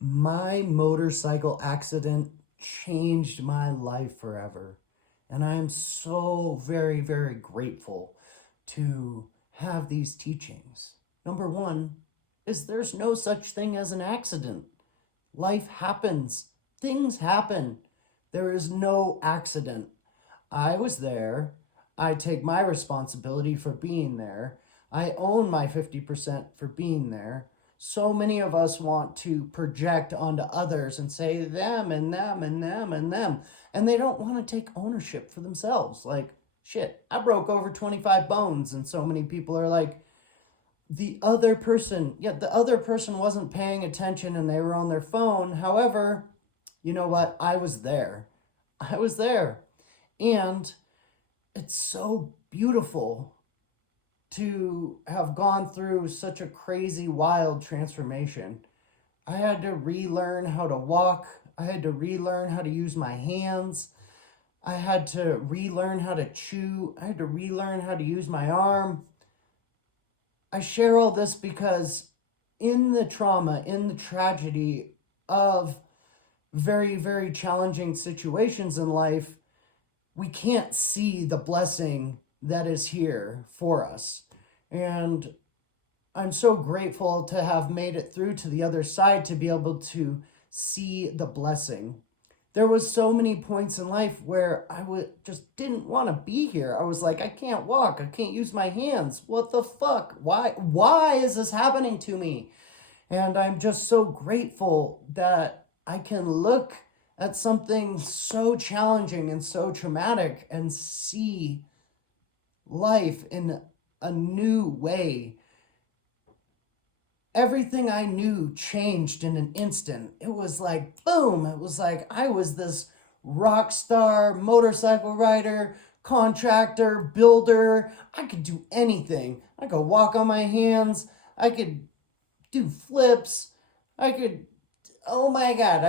My motorcycle accident changed my life forever. And I am so very, very grateful to have these teachings. Number one is there's no such thing as an accident. Life happens, things happen. There is no accident. I was there. I take my responsibility for being there. I own my 50% for being there. So many of us want to project onto others and say them and them and them and them. And they don't want to take ownership for themselves. Like, shit, I broke over 25 bones. And so many people are like, the other person wasn't paying attention and they were on their phone. However, you know what? I was there. I was there. And it's so beautiful to have gone through such a crazy, wild transformation. I had to relearn how to walk. I had to relearn how to use my hands. I had to relearn how to chew. I had to relearn how to use my arm. I share all this because in the trauma, in the tragedy of very, very challenging situations in life, we can't see the blessing that is here for us. And I'm so grateful to have made it through to the other side to be able to see the blessing. There was so many points in life where just didn't want to be here. I was like, I can't walk, I can't use my hands. What the fuck? Why is this happening to me? And I'm just so grateful that I can look at something so challenging and so traumatic and see life in a new way. Everything I knew changed in an instant. It was like, boom. It was like I was this rock star, motorcycle rider, contractor, builder. I could do anything. I could walk on my hands. I could do flips. I could, oh my God,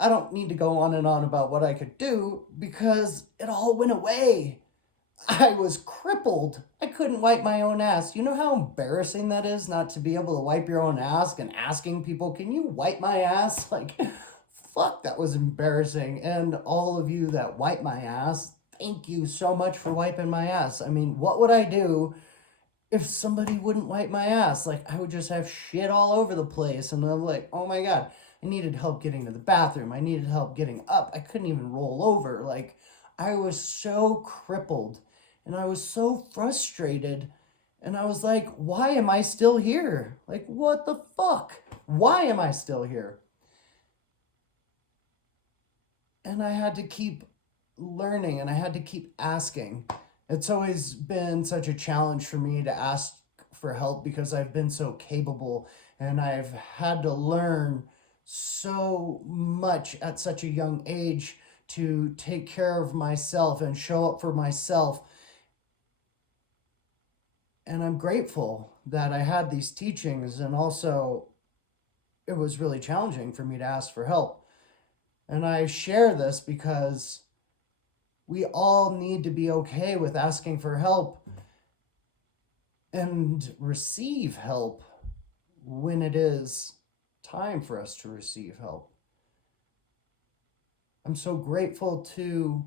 I don't need to go on and on about what I could do because it all went away. I was crippled. I couldn't wipe my own ass. You know how embarrassing that is not to be able to wipe your own ass and asking people, can you wipe my ass? Like, fuck, that was embarrassing. And all of you that wipe my ass, thank you so much for wiping my ass. I mean, what would I do if somebody wouldn't wipe my ass? Like, I would just have shit all over the place. And I'm like, oh my God, I needed help getting to the bathroom. I needed help getting up. I couldn't even roll over. Like, I was so crippled and I was so frustrated. And I was like, why am I still here? Like, what the fuck? Why am I still here? And I had to keep learning and I had to keep asking. It's always been such a challenge for me to ask for help because I've been so capable and I've had to learn so much at such a young age to take care of myself and show up for myself. And I'm grateful that I had these teachings, and also it was really challenging for me to ask for help. And I share this because we all need to be okay with asking for help and receive help when it is time for us to receive help. I'm so grateful to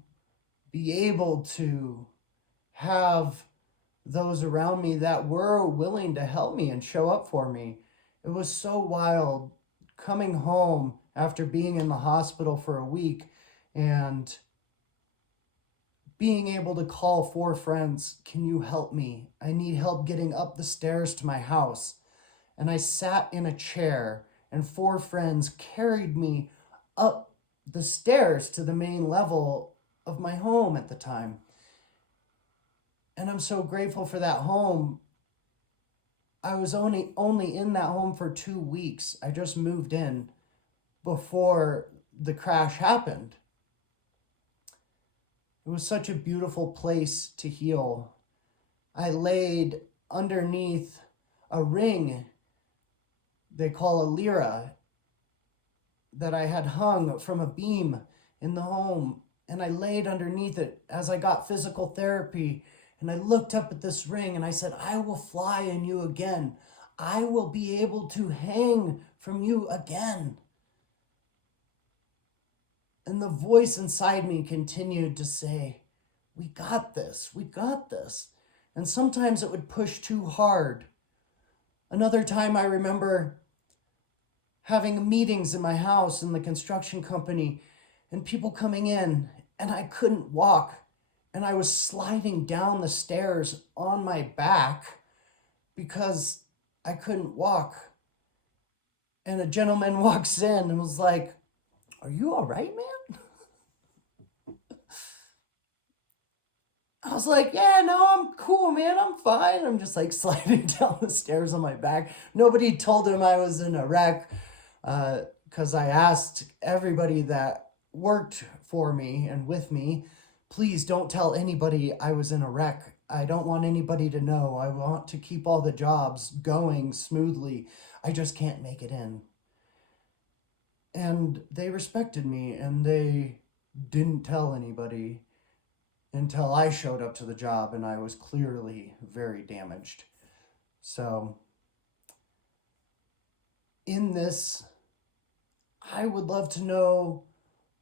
be able to have those around me that were willing to help me and show up for me. It was so wild coming home after being in the hospital for a week and being able to call 4 friends, can you help me? I need help getting up the stairs to my house. And I sat in a chair, and 4 friends carried me up the stairs to the main level of my home at the time. And I'm so grateful for that home. I was only in that home for 2 weeks. I just moved in before the crash happened. It was such a beautiful place to heal. I laid underneath a ring they call a lira that I had hung from a beam in the home. And I laid underneath it as I got physical therapy. And I looked up at this ring and I said, I will fly in you again. I will be able to hang from you again. And the voice inside me continued to say, we got this, we got this. And sometimes it would push too hard. Another time I remember having meetings in my house in the construction company and people coming in, and I couldn't walk. And I was sliding down the stairs on my back because I couldn't walk. And a gentleman walks in and was like, are you all right, man? I was like, yeah, no, I'm cool, man. I'm fine. I'm just like sliding down the stairs on my back. Nobody told him I was in a wreck because I asked everybody that worked for me and with me, please don't tell anybody I was in a wreck. I don't want anybody to know. I want to keep all the jobs going smoothly. I just can't make it in. And they respected me and they didn't tell anybody until I showed up to the job and I was clearly very damaged. So, in this, I would love to know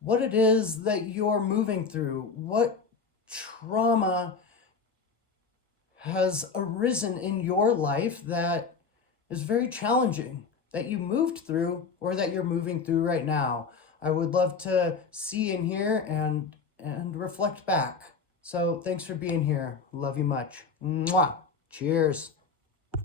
what it is that you're moving through. What trauma has arisen in your life that is very challenging, that you moved through or that you're moving through right now? I would love to see and hear and reflect back. So thanks for being here. Love you much. Mwah. Cheers.